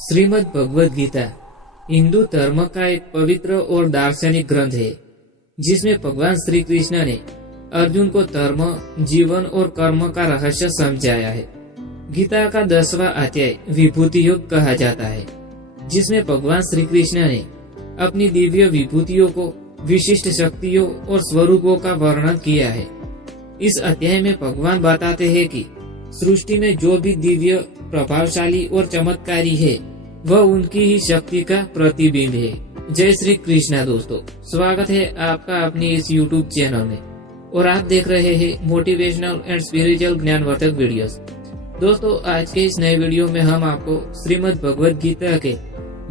श्रीमद् भगवद गीता हिंदू धर्म का एक पवित्र और दार्शनिक ग्रंथ है, जिसमें भगवान श्री कृष्ण ने अर्जुन को धर्म, जीवन और कर्म का रहस्य समझाया है। गीता का 10वां अध्याय विभूति योग कहा जाता है, जिसमें भगवान श्री कृष्ण ने अपनी दिव्य विभूतियों को, विशिष्ट शक्तियों और स्वरूपों का वर्णन किया है। इस अध्याय में भगवान बताते हैं कि सृष्टि में जो भी दिव्य, प्रभावशाली और चमत्कारी है, वह उनकी ही शक्ति का प्रतिबिंब है। जय श्री कृष्णा। दोस्तों, स्वागत है आपका अपनी इस YouTube चैनल में और आप देख रहे हैं मोटिवेशनल एंड स्पिरिचुअल ज्ञानवर्धक वीडियोस। दोस्तों, आज के इस नए वीडियो में हम आपको श्रीमद् भगवद गीता के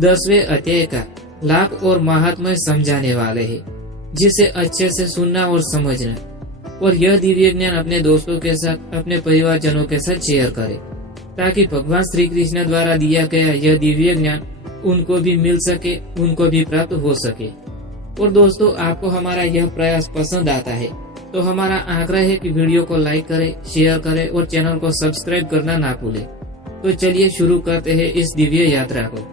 10वें अध्याय का लाभ और महात्म्य समझाने वाले हैं, जिसे अच्छे से सुनना और समझना, और यह दिव्य ज्ञान अपने दोस्तों के साथ, अपने परिवारजनों के साथ शेयर करें, ताकि भगवान श्री कृष्ण द्वारा दिया गया यह दिव्य ज्ञान उनको भी मिल सके, उनको भी प्राप्त हो सके। और दोस्तों, आपको हमारा यह प्रयास पसंद आता है तो हमारा आग्रह है कि वीडियो को लाइक करें, शेयर करें और चैनल को सब्सक्राइब करना ना भूलें। तो चलिए शुरू करते हैं इस दिव्य यात्रा को।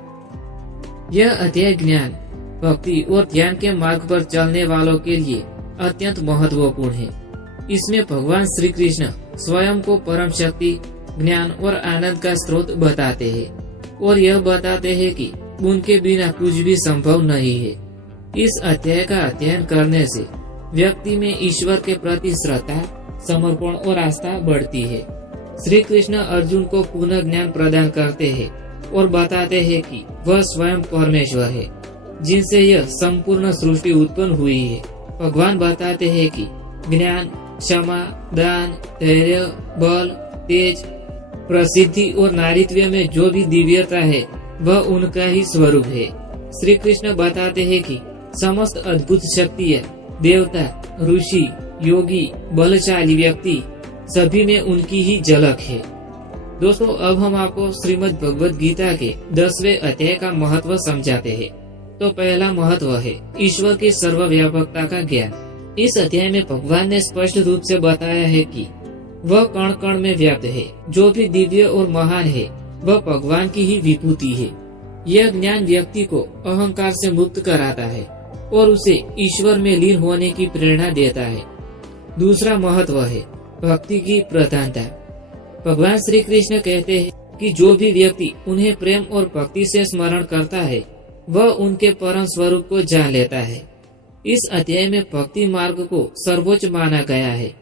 यह अध्याय ज्ञान, भक्ति और ध्यान के मार्ग पर चलने वालों के लिए अत्यंत महत्वपूर्ण है। इसमें भगवान श्री कृष्ण स्वयं को परम शक्ति, ज्ञान और आनंद का स्रोत बताते हैं और यह बताते हैं कि उनके बिना कुछ भी संभव नहीं है। इस अध्याय का अध्ययन करने से व्यक्ति में ईश्वर के प्रति श्रद्धा, समर्पण और आस्था बढ़ती है। श्री कृष्ण अर्जुन को पुनः ज्ञान प्रदान करते हैं और बताते हैं कि वह स्वयं परमेश्वर है, जिनसे यह संपूर्ण सृष्टि उत्पन्न हुई है। भगवान बताते हैं कि ज्ञान, क्षमा, दान, धैर्य, बल, तेज, प्रसिद्धि और नारीत्व में जो भी दिव्यता है, वह उनका ही स्वरूप है। श्री कृष्ण बताते हैं कि समस्त अद्भुत शक्तियाँ, देवता, ऋषि, योगी, बलशाली व्यक्ति, सभी में उनकी ही झलक है। दोस्तों, अब हम आपको श्रीमद् भगवद गीता के 10वें अध्याय का महत्व समझाते हैं। तो पहला महत्व है ईश्वर की सर्वव्यापकता का ज्ञान। इस अध्याय में भगवान ने स्पष्ट रूप से बताया है कि वह कण कण में व्याप्त है। जो भी दिव्य और महान है, वह भगवान की ही विभूति है। यह ज्ञान व्यक्ति को अहंकार से मुक्त कराता है और उसे ईश्वर में लीन होने की प्रेरणा देता है। दूसरा महत्व है भक्ति की प्रधानता। भगवान श्री कृष्ण कहते हैं कि जो भी व्यक्ति उन्हें प्रेम और भक्ति से स्मरण करता है, वह उनके परम स्वरूप को जान लेता है। इस अध्याय में भक्ति मार्ग को सर्वोच्च माना गया है,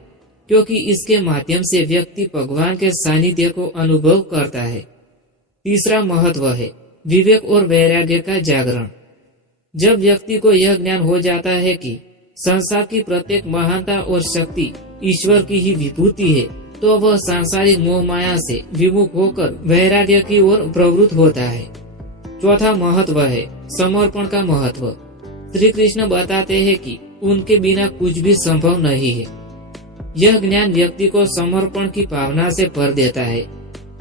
क्योंकि इसके माध्यम से व्यक्ति भगवान के सानिध्य को अनुभव करता है। तीसरा महत्व है विवेक और वैराग्य का जागरण। जब व्यक्ति को यह ज्ञान हो जाता है कि संसार की प्रत्येक महानता और शक्ति ईश्वर की ही विभूति है, तो वह सांसारिक मोह माया से विमुख होकर वैराग्य की ओर प्रवृत्त होता है। चौथा महत्व है समर्पण का महत्व। श्री कृष्ण बताते हैं कि उनके बिना कुछ भी संभव नहीं है। यह ज्ञान व्यक्ति को समर्पण की भावना से भर देता है।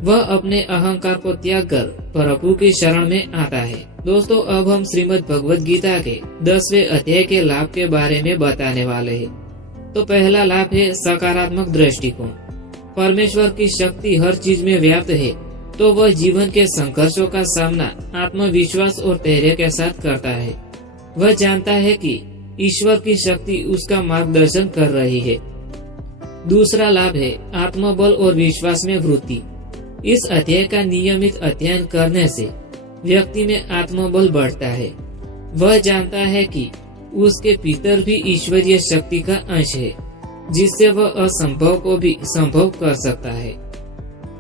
वह अपने अहंकार को त्याग कर प्रभु की शरण में आता है। दोस्तों, अब हम श्रीमद् भगवद गीता के 10वें अध्याय के लाभ के बारे में बताने वाले हैं। तो पहला लाभ है सकारात्मक दृष्टिकोण। परमेश्वर की शक्ति हर चीज में व्याप्त है, तो वह जीवन के संघर्षों का सामना आत्मविश्वास और धैर्य के साथ करता है। वह जानता है कि ईश्वर की शक्ति उसका मार्गदर्शन कर रही है। दूसरा लाभ है आत्मबल और विश्वास में वृद्धि। इस अध्याय का नियमित अध्ययन करने से व्यक्ति में आत्मबल बढ़ता है। वह जानता है कि उसके भीतर भी ईश्वरीय शक्ति का अंश है, जिससे वह असंभव को भी संभव कर सकता है।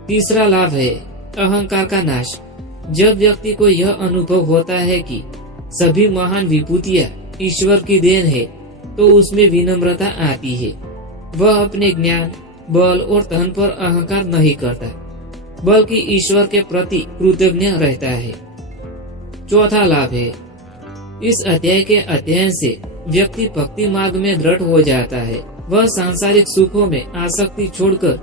तीसरा लाभ है अहंकार का नाश। जब व्यक्ति को यह अनुभव होता है कि सभी महान विभूतियाँ ईश्वर की देन है, तो उसमें विनम्रता आती है। वह अपने ज्ञान, बल और धन पर अहंकार नहीं करता, बल्कि ईश्वर के प्रति कृतज्ञ रहता है। चौथा लाभ है इस अध्याय के अध्ययन से व्यक्ति भक्ति मार्ग में दृढ़ हो जाता है। वह सांसारिक सुखों में आसक्ति छोड़कर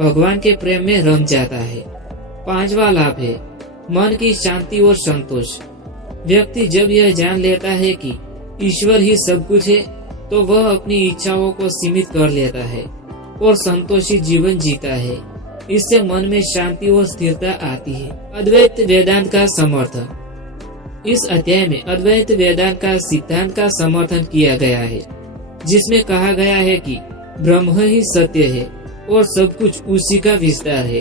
भगवान के प्रेम में रम जाता है। पांचवा लाभ है मन की शांति और संतोष। व्यक्ति जब यह जान लेता है कि ईश्वर ही सब कुछ है, तो वह अपनी इच्छाओं को सीमित कर लेता है और संतोषी जीवन जीता है। इससे मन में शांति और स्थिरता आती है। अद्वैत वेदांत का समर्थन। इस अध्याय में अद्वैत वेदांत का सिद्धांत का समर्थन किया गया है, जिसमें कहा गया है कि ब्रह्म ही सत्य है और सब कुछ उसी का विस्तार है।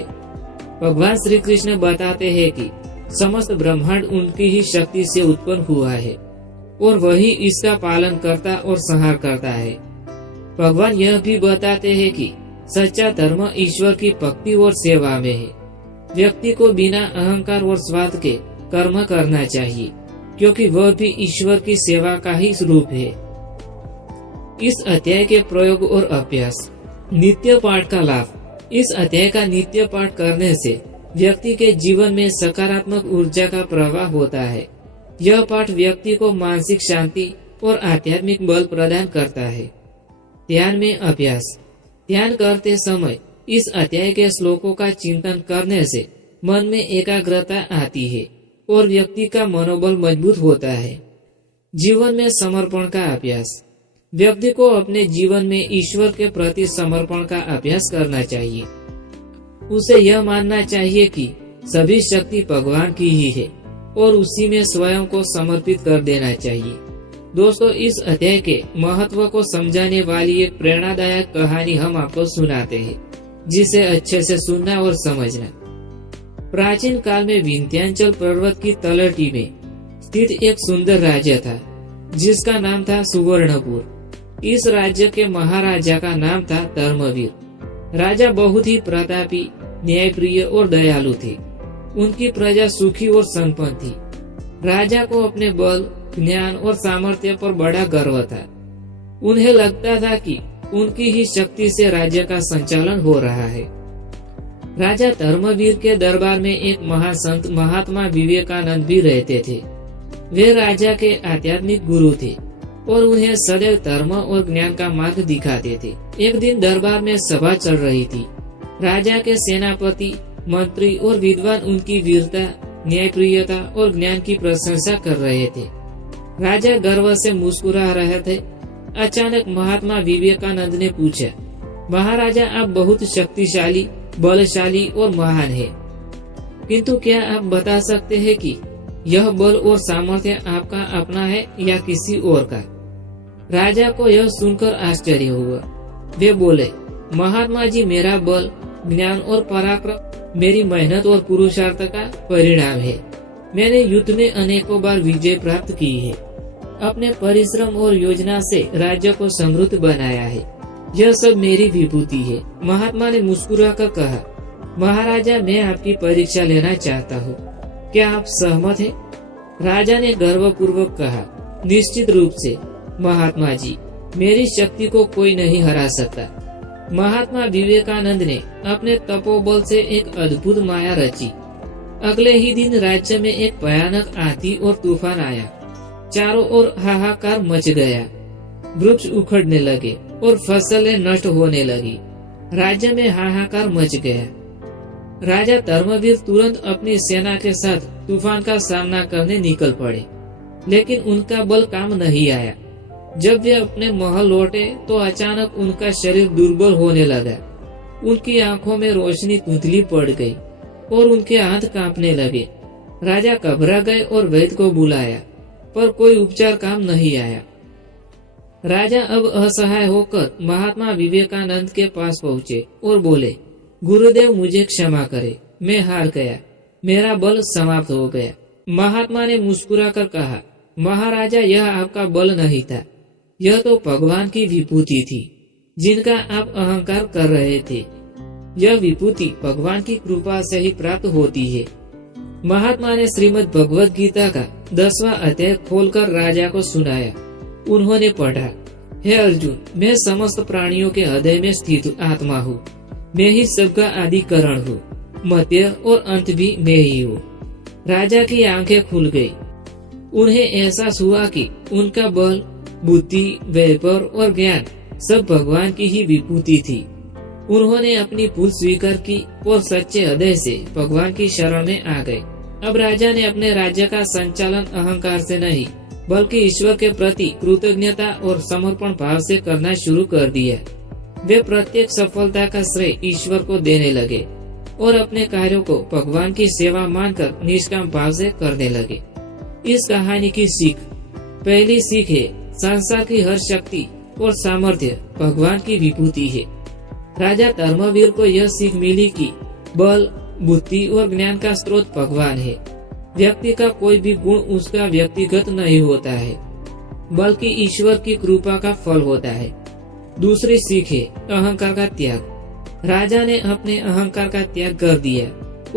भगवान श्री कृष्ण बताते हैं कि समस्त ब्रह्मांड उनकी ही शक्ति से उत्पन्न हुआ है और वही इसका पालन करता और संहार करता है। भगवान यह भी बताते हैं कि सच्चा धर्म ईश्वर की भक्ति और सेवा में है। व्यक्ति को बिना अहंकार और स्वार्थ के कर्म करना चाहिए, क्योंकि वह भी ईश्वर की सेवा का ही रूप है। इस अध्याय के प्रयोग और अभ्यास। नित्य पाठ का लाभ। इस अध्याय का नित्य पाठ करने से व्यक्ति के जीवन में सकारात्मक ऊर्जा का प्रवाह होता है। यह पाठ व्यक्ति को मानसिक शांति और आध्यात्मिक बल प्रदान करता है। ध्यान में अभ्यास। ध्यान करते समय इस अध्याय के श्लोकों का चिंतन करने से मन में एकाग्रता आती है और व्यक्ति का मनोबल मजबूत होता है। जीवन में समर्पण का अभ्यास। व्यक्ति को अपने जीवन में ईश्वर के प्रति समर्पण का अभ्यास करना चाहिए। उसे यह मानना चाहिए कि सभी शक्ति भगवान की ही है और उसी में स्वयं को समर्पित कर देना चाहिए। दोस्तों, इस अध्याय के महत्व को समझाने वाली एक प्रेरणादायक कहानी हम आपको सुनाते हैं, जिसे अच्छे से सुनना और समझना। प्राचीन काल में विंध्याचल पर्वत की तलहटी में स्थित एक सुंदर राज्य था, जिसका नाम था सुवर्णपुर। इस राज्य के महाराजा का नाम था धर्मवीर। राजा बहुत ही प्रतापी, न्यायप्रिय और दयालु थे। उनकी प्रजा सुखी और संपन्न थी। राजा को अपने बल, ज्ञान और सामर्थ्य पर बड़ा गर्व था। उन्हें लगता था कि उनकी ही शक्ति से राज्य का संचालन हो रहा है। राजा धर्मवीर के दरबार में एक महान संत महात्मा विवेकानंद भी रहते थे। वे राजा के आध्यात्मिक गुरु थे और उन्हें सदैव धर्म और ज्ञान का मार्ग दिखाते थे। एक दिन दरबार में सभा चल रही थी। राजा के सेनापति, मंत्री और विद्वान उनकी वीरता, न्यायप्रियता और ज्ञान की प्रशंसा कर रहे थे। राजा गर्व से मुस्कुरा रहे थे। अचानक महात्मा विवेकानंद ने पूछा, महाराजा, आप बहुत शक्तिशाली, बलशाली और महान है, किंतु क्या आप बता सकते हैं कि यह बल और सामर्थ्य आपका अपना है या किसी और का? राजा को यह सुनकर आश्चर्य हुआ। वे बोले, महात्मा जी, मेरा बल, ज्ञान और पराक्रम मेरी मेहनत और पुरुषार्थ का परिणाम है। मैंने युद्ध में अनेकों बार विजय प्राप्त की है। अपने परिश्रम और योजना से राज्य को समृद्ध बनाया है। यह सब मेरी विभूति है। महात्मा ने मुस्कुराकर कहा, महाराजा, मैं आपकी परीक्षा लेना चाहता हूँ, क्या आप सहमत हैं? राजा ने गर्वपूर्वक कहा, निश्चित रूप से महात्मा जी, मेरी शक्ति को कोई नहीं हरा सकता। महात्मा विवेकानंद ने अपने तपोबल से एक अद्भुत माया रची। अगले ही दिन राज्य में एक भयानक आंधी और तूफान आया। चारों ओर हाहाकार मच गया। वृक्ष उखड़ने लगे और फसलें नष्ट होने लगी। राज्य में हाहाकार मच गया। राजा धर्मवीर तुरंत अपनी सेना के साथ तूफान का सामना करने निकल पड़े, लेकिन उनका बल काम नहीं आया। जब वे अपने महल लौटे तो अचानक उनका शरीर दुर्बल होने लगा। उनकी आंखों में रोशनी धुंधली पड़ गई और उनके हाथ कांपने लगे। राजा घबरा गए और वैद्य को बुलाया, पर कोई उपचार काम नहीं आया। राजा अब असहाय होकर महात्मा विवेकानंद के पास पहुँचे और बोले, गुरुदेव, मुझे क्षमा करे, मैं हार गया, मेरा बल समाप्त हो गया। महात्मा ने मुस्कुराकर कहा, महाराजा, यह आपका बल नहीं था, यह तो भगवान की विभूति थी, जिनका आप अहंकार कर रहे थे। यह विभूति भगवान की कृपा से ही प्राप्त होती है। महात्मा ने श्रीमद् भगवद गीता का 10वां अध्याय खोलकर राजा को सुनाया। उन्होंने पढ़ा, हे अर्जुन, मैं समस्त प्राणियों के हृदय में स्थित आत्मा हूँ। मैं ही सबका आदि कारण हूँ, मध्य और अंत भी मैं ही हूँ। राजा की आंखें खुल गई। उन्हें एहसास हुआ कि उनका बल, बुद्धि, वैभव और ज्ञान सब भगवान की ही विभूति थी। उन्होंने अपनी भूल स्वीकार की और सच्चे हृदय से भगवान की शरण में आ गए। अब राजा ने अपने राज्य का संचालन अहंकार से नहीं, बल्कि ईश्वर के प्रति कृतज्ञता और समर्पण भाव से करना शुरू कर दिया। वे प्रत्येक सफलता का श्रेय ईश्वर को देने लगे। और अपने कार्यों को भगवान की सेवा मानकर निष्काम भाव से करने लगे। इस कहानी की सीख, पहली सीख है संसार की हर शक्ति और सामर्थ्य भगवान की विभूति है। राजा धर्मवीर को यह सीख मिली कि बल, बुद्धि और ज्ञान का स्रोत भगवान है। व्यक्ति का कोई भी गुण उसका व्यक्तिगत नहीं होता है, बल्कि ईश्वर की कृपा का फल होता है। दूसरी सीख है अहंकार का त्याग। राजा ने अपने अहंकार का त्याग कर दिया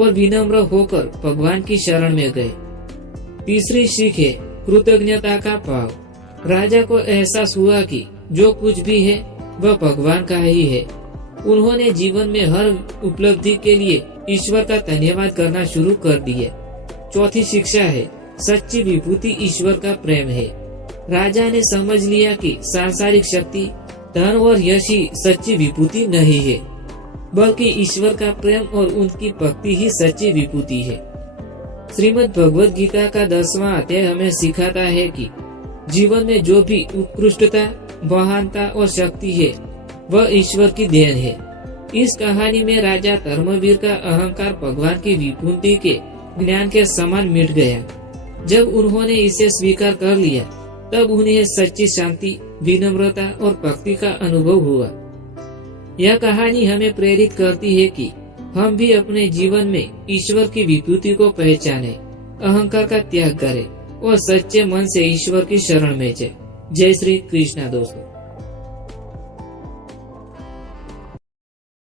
और विनम्र होकर भगवान की शरण में गए। तीसरी सीख है कृतज्ञता का भाव। राजा को एहसास हुआ कि जो कुछ भी है वह भगवान का ही है। उन्होंने जीवन में हर उपलब्धि के लिए ईश्वर का धन्यवाद करना शुरू कर दिया। चौथी शिक्षा है सच्ची विभूति ईश्वर का प्रेम है। राजा ने समझ लिया कि सांसारिक शक्ति, धन और यश ही सच्ची विभूति नहीं है, बल्कि ईश्वर का प्रेम और उनकी भक्ति ही सच्ची विभूति है। श्रीमद् भगवद गीता का 10वां अध्याय हमें सिखाता है कि जीवन में जो भी उत्कृष्टता, महानता और शक्ति है वह ईश्वर की देन है। इस कहानी में राजा धर्मवीर का अहंकार भगवान की विभूति के ज्ञान के समान मिट गया। जब उन्होंने इसे स्वीकार कर लिया तब उन्हें सच्ची शांति, विनम्रता और भक्ति का अनुभव हुआ। यह कहानी हमें प्रेरित करती है कि हम भी अपने जीवन में ईश्वर की विभूति को पहचाने, अहंकार का त्याग करें और सच्चे मन से ईश्वर की शरण में जाएं। जय श्री कृष्ण दोस्तों।